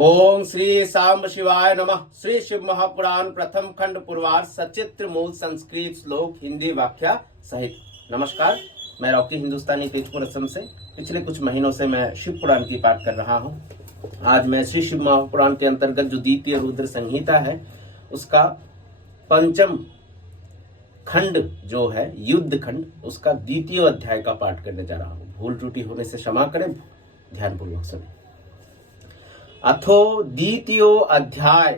ओम श्री सांब शिवाय नमः। श्री शिव महापुराण प्रथम खंड पूर्वार्ध सचित्र मूल संस्कृत श्लोक हिंदी व्याख्या सहित। नमस्कार, मैं रॉकी हिंदुस्तानी तेजपुर असम से पिछले कुछ महीनों से मैं शिव पुराण की पाठ कर रहा हूँ। आज मैं श्री शिव महापुराण के अंतर्गत जो द्वितीय रुद्र संहिता है उसका पंचम खंड जो है युद्ध खंड, उसका द्वितीय अध्याय का पाठ करने जा रहा हूँ। भूल त्रुटि होने से क्षमा करें, ध्यानपूर्वक सुनें। अथो द्वितीयो अध्याय।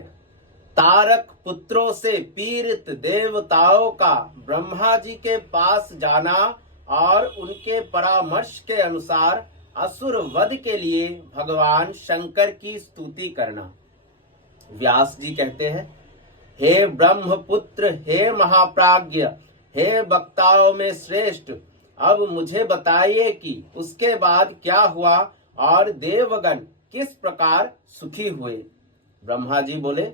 तारक पुत्रों से पीड़ित देवताओं का ब्रह्मा जी के पास जाना और उनके परामर्श के अनुसार असुर वध के लिए भगवान शंकर की स्तुति करना। व्यास जी कहते हैं, हे ब्रह्मपुत्र, हे महाप्राज्ञ, हे वक्ताओं में श्रेष्ठ, अब मुझे बताइए कि उसके बाद क्या हुआ और देवगण किस प्रकार सुखी हुए। ब्रह्मा जी बोले,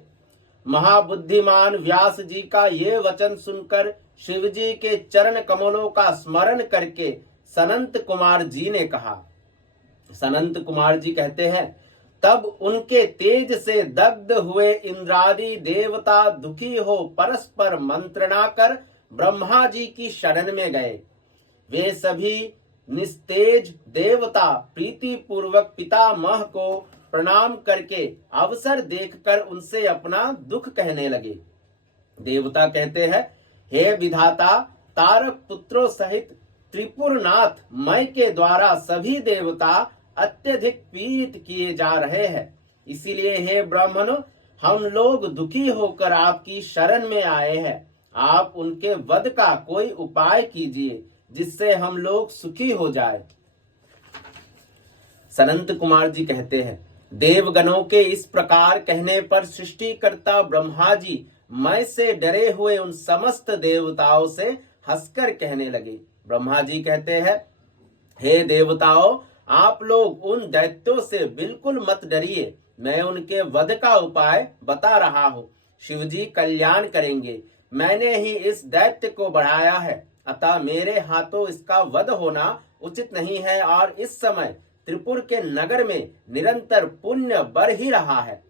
महाबुद्धिमान व्यास जी का ये वचन सुनकर शिव जी के चरण कमलों का स्मरण करके सनंत कुमार जी ने कहा। सनंत कुमार जी कहते हैं, तब उनके तेज से दग्ध हुए इंद्रादि देवता दुखी हो परस्पर मंत्रणा कर ब्रह्मा जी की शरण में गए। वे सभी निस्तेज देवता प्रीति पूर्वक पितामह को प्रणाम करके अवसर देखकर उनसे अपना दुख कहने लगे। देवता कहते हैं, हे विधाता, तारक पुत्रों सहित त्रिपुरनाथ मय के द्वारा सभी देवता अत्यधिक पीड़ित किए जा रहे हैं। इसीलिए हे ब्राह्मण, हम लोग दुखी होकर आपकी शरण में आए हैं। आप उनके वध का कोई उपाय कीजिए जिससे हम लोग सुखी हो जाए। सनंत कुमार जी कहते हैं, देवगणों के इस प्रकार कहने पर सृष्टिकर्ता ब्रह्मा जी मैं से डरे हुए उन समस्त देवताओं से हंसकर कहने लगे। ब्रह्मा जी कहते हैं, हे देवताओं, आप लोग उन दैत्यों से बिल्कुल मत डरिए। मैं उनके वध का उपाय बता रहा हूँ। शिव जी कल्याण करेंगे। मैंने ही इस दैत्य को बढ़ाया है, अतः मेरे हाथों इसका वध होना उचित नहीं है और इस समय त्रिपुर के नगर में निरंतर पुण्य बढ़ ही रहा है।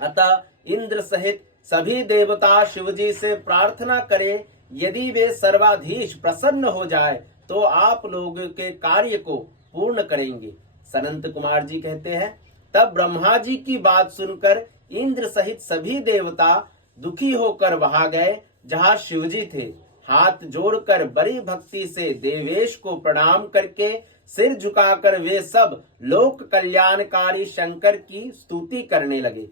अतः इंद्र सहित सभी देवता शिवजी से प्रार्थना करें, यदि वे सर्वाधीश प्रसन्न हो जाए तो आप लोगों के कार्य को पूर्ण करेंगे। सनंत कुमार जी कहते हैं, तब ब्रह्मा जी की बात सुनकर इंद्र सहित सभी देवता दुखी होकर वहां गए जहां शिवजी थे। हाथ जोड़कर बड़ी भक्ति से देवेश को प्रणाम करके सिर झुकाकर वे सब लोक कल्याणकारी शंकर की स्तुति करने लगे।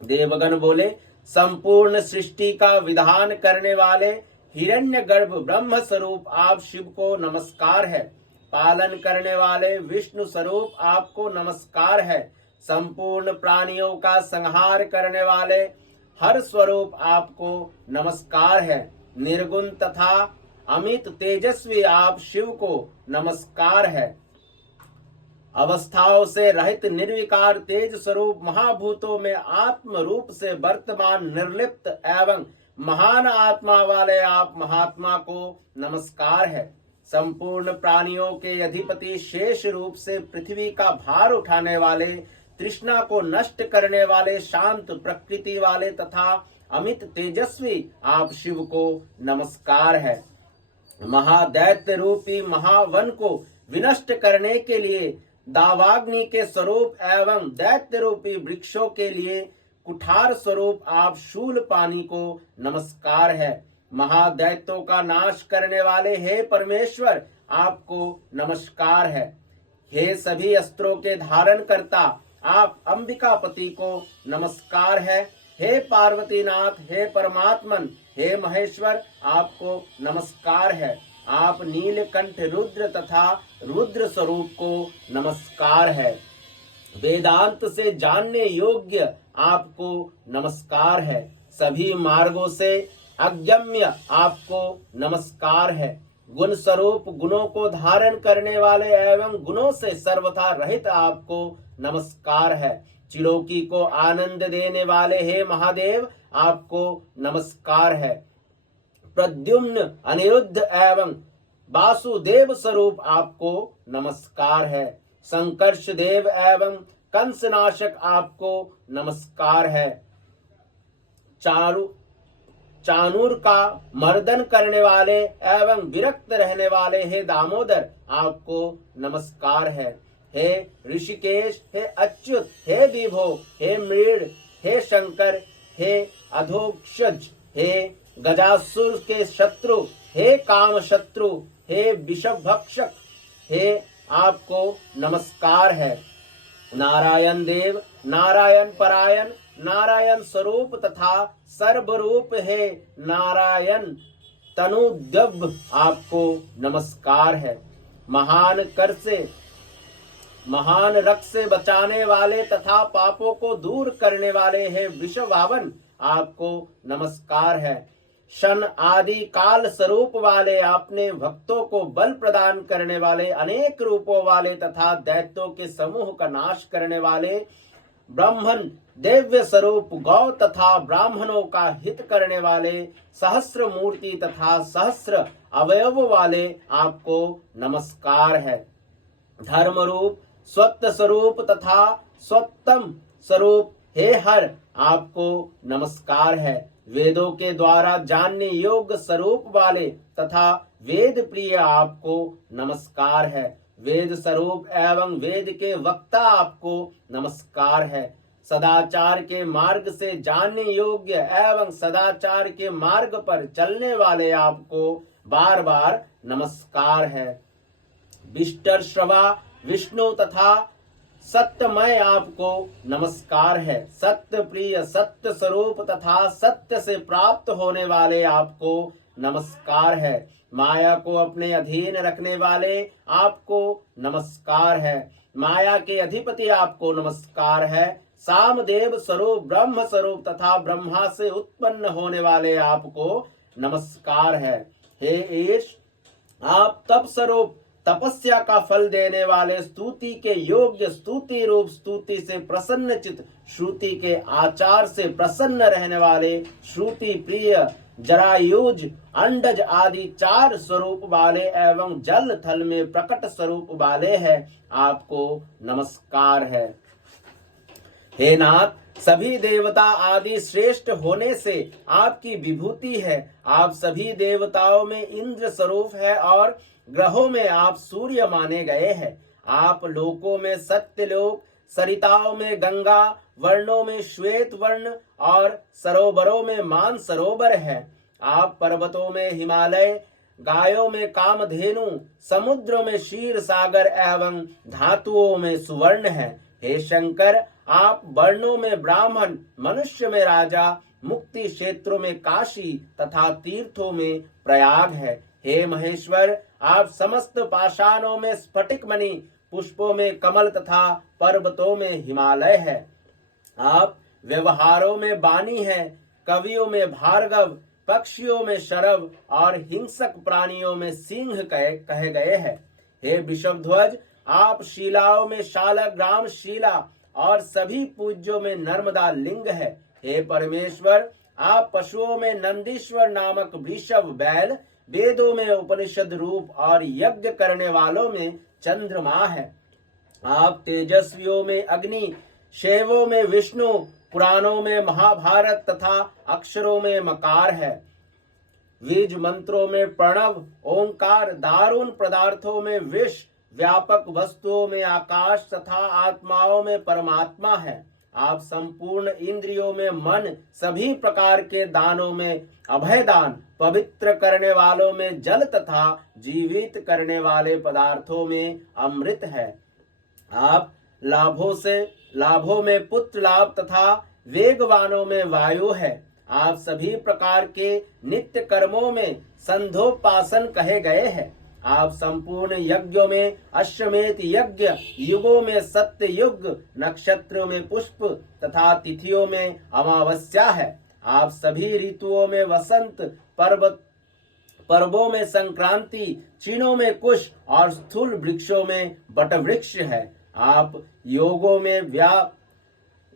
देवगण बोले, संपूर्ण सृष्टि का विधान करने वाले हिरण्यगर्भ ब्रह्म स्वरूप आप शिव को नमस्कार है। पालन करने वाले विष्णु स्वरूप आपको नमस्कार है। संपूर्ण प्राणियों का संहार करने वाले हर स्वरूप आपको नमस्कार है। निर्गुण तथा अमित तेजस्वी आप शिव को नमस्कार है। अवस्थाओं से रहित निर्विकार तेज स्वरूप महाभूतों में आत्म रूप से वर्तमान निर्लिप्त एवं महान आत्मा वाले आप महात्मा को नमस्कार है। संपूर्ण प्राणियों के अधिपति शेष रूप से पृथ्वी का भार उठाने वाले, तृष्णा को नष्ट करने वाले, शांत प्रकृति वाले तथा अमित तेजस्वी आप शिव को नमस्कार है। महादैत्य रूपी महावन को विनष्ट करने के लिए दावाग्नि के स्वरूप एवं दैत्य रूपी वृक्षों के लिए कुठार स्वरूप आप शूल पानी को नमस्कार है। महादैत्यों का नाश करने वाले हे परमेश्वर आपको नमस्कार है। हे सभी अस्त्रों के धारण करता आप अंबिकापति को नमस्कार है। हे पार्वतीनाथ, हे परमात्मन, हे महेश्वर आपको नमस्कार है। आप नीलकंठ रुद्र तथा रुद्र स्वरूप को नमस्कार है। वेदांत से जानने योग्य आपको नमस्कार है। सभी मार्गों से अगम्य आपको नमस्कार है। गुण स्वरूप गुणों को धारण करने वाले एवं गुणों से सर्वथा रहित आपको नमस्कार है। त्रिलोकी को आनंद देने वाले हे महादेव आपको नमस्कार है। प्रद्युम्न, अनिरुद्ध एवं वासुदेव स्वरूप आपको नमस्कार है। संकर्ष देव एवं कंसनाशक आपको नमस्कार है। चाणूर का मर्दन करने वाले एवं विरक्त रहने वाले हे दामोदर आपको नमस्कार है। हे ऋषिकेश, हे अच्युत, हे विभो, हे मृड, हे शंकर, हे अधोक्षज, हे गजासुर के शत्रु, हे काम शत्रु, हे विषभक्षक, हे आपको नमस्कार है। नारायण देव, नारायण परायण, नारायण स्वरूप तथा सर्वरूप हे नारायण तनुद्यब आपको नमस्कार है। महान कर से, महान रक्त से बचाने वाले तथा पापों को दूर करने वाले हे विश्वभावन आपको नमस्कार है। शन आदि काल स्वरूप वाले आपने भक्तों को बल प्रदान करने वाले, अनेक रूपों वाले तथा दैत्यों के समूह का नाश करने वाले, ब्राह्मण दिव्य स्वरूप गौ तथा ब्राह्मणों का हित करने वाले, सहस्र मूर्ति तथा सहस्र अवयव वाले आपको नमस्कार है। धर्म रूप, स्वत्व स्वरूप तथा स्वत्तम स्वरूप हे हर आपको नमस्कार है। वेदों के द्वारा जानने योग्य स्वरूप वाले तथा वेद प्रिय आपको नमस्कार है। वेद स्वरूप एवं वेद के वक्ता आपको नमस्कार है। सदाचार के मार्ग से जानने योग्य एवं सदाचार के मार्ग पर चलने वाले आपको बार बार नमस्कार है। विष्टर श्रवा विष्णु तथा सत्यमय आपको नमस्कार है। सत्य प्रिय, सत्य स्वरूप तथा सत्य से प्राप्त होने वाले आपको नमस्कार है। माया को अपने अधीन रखने वाले आपको नमस्कार है। माया के अधिपति आपको नमस्कार है। सामदेव स्वरूप, ब्रह्म स्वरूप तथा ब्रह्मा से उत्पन्न होने वाले आपको नमस्कार है। हे ईश, आप तप स्वरूप, तपस्या का फल देने वाले, स्तुति के योग्य, स्तुति रूप स्तुति से प्रसन्न चित, श्रुति के आचार से प्रसन्न रहने वाले, श्रुति प्रिय, जरायुज, अंडज आदि चार स्वरूप वाले एवं जल थल में प्रकट स्वरूप वाले हैं आपको नमस्कार है। हे नाथ, सभी देवता आदि श्रेष्ठ होने से आपकी विभूति है। आप सभी देवताओं में इंद्र स्वरूप है और ग्रहों में आप सूर्य माने गए हैं। आप लोकों में सत्यलोक, सरिताओं में गंगा, वर्णों में श्वेत वर्ण और सरोवरों में मान सरोवर है। आप पर्वतों में हिमालय, गायों में कामधेनु, समुद्रों में क्षीर सागर एवं धातुओं में सुवर्ण है। हे शंकर, आप वर्णों में ब्राह्मण, मनुष्य में राजा, मुक्ति क्षेत्रों में काशी तथा तीर्थों में प्रयाग है। हे महेश्वर, आप समस्त पाषाणों में स्फटिक मणि, पुष्पों में कमल तथा पर्वतों में हिमालय है। आप व्यवहारों में बानी है, कवियों में भार्गव, पक्षियों में शरभ और हिंसक प्राणियों में सिंह कहे गए हैं। हे विषवध्वज, आप शिलाओं में शालक, ग्राम शिला और सभी पूज्यों में नर्मदा लिंग है। हे परमेश्वर, आप पशुओं में नंदीश्वर नामक वृषभ बैल, वेदों में उपनिषद रूप और यज्ञ करने वालों में चंद्रमा है। आप तेजस्वियों में अग्नि, शैवों में विष्णु, पुराणों में महाभारत तथा अक्षरों में मकार है। बीज मंत्रों में प्रणव, ओंकार, दारुण पदार्थों में विष, व्यापक वस्तुओं में आकाश तथा आत्माओं में परमात्मा है। आप संपूर्ण इंद्रियों में मन, सभी प्रकार के दानों में अभय दान, पवित्र करने वालों में जल तथा जीवित करने वाले पदार्थों में अमृत है। आप लाभों में पुत्र लाभ तथा वेगवानों में वायु है। आप सभी प्रकार के नित्य कर्मों में संध्योपासन कहे गए हैं। आप संपूर्ण यज्ञों में अश्वमेध यज्ञ, युगों में सत्य युग, नक्षत्रों में पुष्प तथा तिथियों में अमावस्या है। आप सभी ऋतुओं में वसंत, पर्वों में संक्रांति, चीणों में कुश और स्थूल वृक्षों में बटवृक्ष है। आप योगों में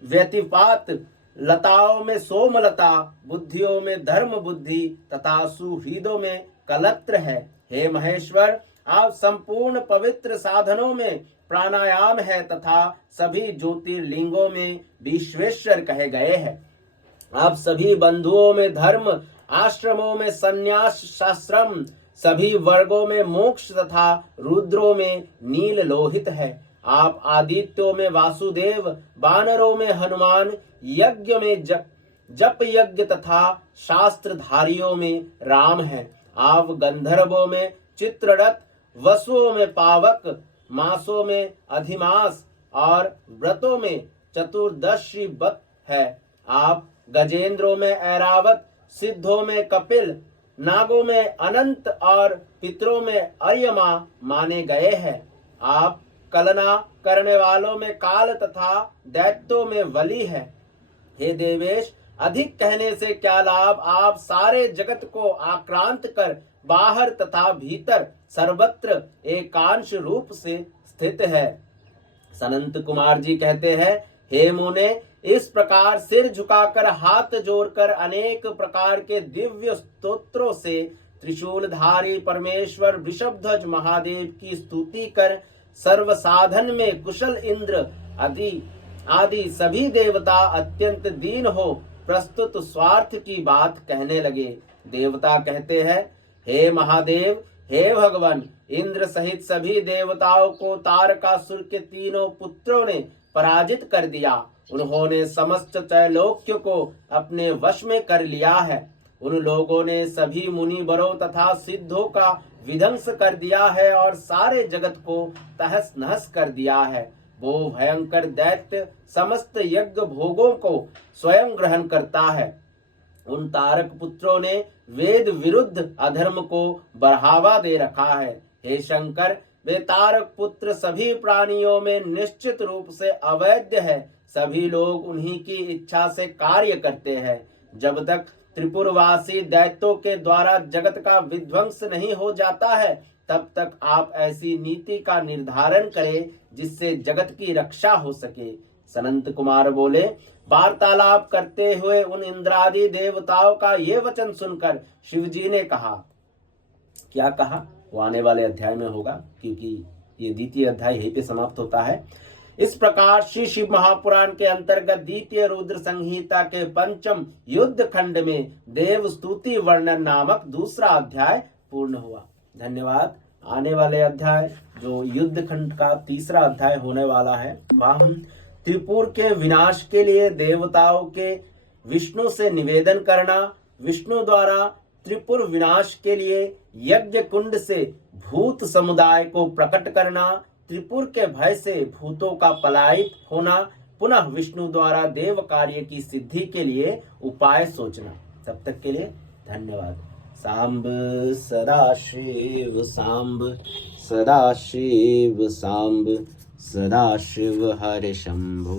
व्यतिपात, लताओं में सोमलता, बुद्धियों में धर्म बुद्धि तथा सुहृदों में कलत्र है। हे महेश्वर, आप संपूर्ण पवित्र साधनों में प्राणायाम है तथा सभी ज्योतिर्लिंगों में विश्वेश्वर कहे गए हैं। आप सभी बंधुओं में धर्म, आश्रमों में संन्यास शास्त्रम, सभी वर्गों में मोक्ष तथा रुद्रों में नील लोहित है। आप आदित्यों में वासुदेव, वानरों में हनुमान, यज्ञ में जप यज्ञ तथा शास्त्रधारियों में राम है। आप गंधर्वों में चित्ररथ, वसुओं में पावक, मासों में अधिमास और व्रतों में चतुर्दशी बत है। आप गजेंद्रों में ऐरावत, सिद्धों में कपिल, नागों में अनंत और पितरों में अर्यमा माने गए हैं। आप कलना करने वालों में काल तथा दैत्यों में वली है। हे देवेश, अधिक कहने से क्या लाभ, आप सारे जगत को आक्रांत कर बाहर तथा भीतर सर्वत्र एकांश रूप से स्थित है। सनंत कुमार जी कहते हैं, हे मुने, इस प्रकार सिर झुकाकर हाथ जोड़कर अनेक प्रकार के दिव्य स्तोत्रों से त्रिशूलधारी परमेश्वर वृषभध्वज महादेव की स्तुति कर सर्व साधन में कुशल इंद्र आदि सभी देवता अत्यंत दीन हो प्रस्तुत स्वार्थ की बात कहने लगे। देवता कहते हैं, हे महादेव, हे भगवान, इंद्र सहित सभी देवताओं को तारकासुर के तीनों पुत्रों ने पराजित कर दिया। उन्होंने समस्त त्रैलोक्य को अपने वश में कर लिया है। उन लोगों ने सभी मुनिवरों तथा सिद्धों का विध्वंस कर दिया है और सारे जगत को तहस नहस कर दिया है। वो भयंकर दैत्य समस्त यज्ञ भोगों को स्वयं ग्रहण करता है। उन तारक पुत्रों ने वेद विरुद्ध अधर्म को बढ़ावा दे रखा है। हे शंकर, वे तारक पुत्र सभी प्राणियों में निश्चित रूप से अवैध है। सभी लोग उन्हीं की इच्छा से कार्य करते हैं। जब तक त्रिपुरवासी दैत्यों के द्वारा जगत का विध्वंस नहीं हो जाता है, तब तक आप ऐसी नीति का निर्धारण करें जिससे जगत की रक्षा हो सके। सनंत कुमार बोले, वार्तालाप करते हुए उन इंद्रादि देवताओं का ये वचन सुनकर शिवजी ने कहा, क्या कहा वो आने वाले अध्याय में होगा, क्योंकि ये द्वितीय अध्याय यहीं पे समाप्त होता है। इस प्रकार श्री शिव महापुराण के अंतर्गत द्वितीय रुद्र संहिता के पंचम युद्ध खंड में देव स्तुति वर्णन नामक दूसरा अध्याय पूर्ण हुआ। धन्यवाद। आने वाले अध्याय जो युद्ध खंड का तीसरा अध्याय होने वाला है, वह हम त्रिपुर के विनाश के लिए देवताओं के विष्णु से निवेदन करना, विष्णु द्वारा त्रिपुर विनाश के लिए यज्ञ कुंड से भूत समुदाय को प्रकट करना, त्रिपुर के भय से भूतों का पलायित होना, पुनः विष्णु द्वारा देव कार्य की सिद्धि के लिए उपाय सोचना। तब तक के लिए धन्यवाद। सांब सदाशिव सांब, सदाशिव सांब, सदाशिव हरे शंभु।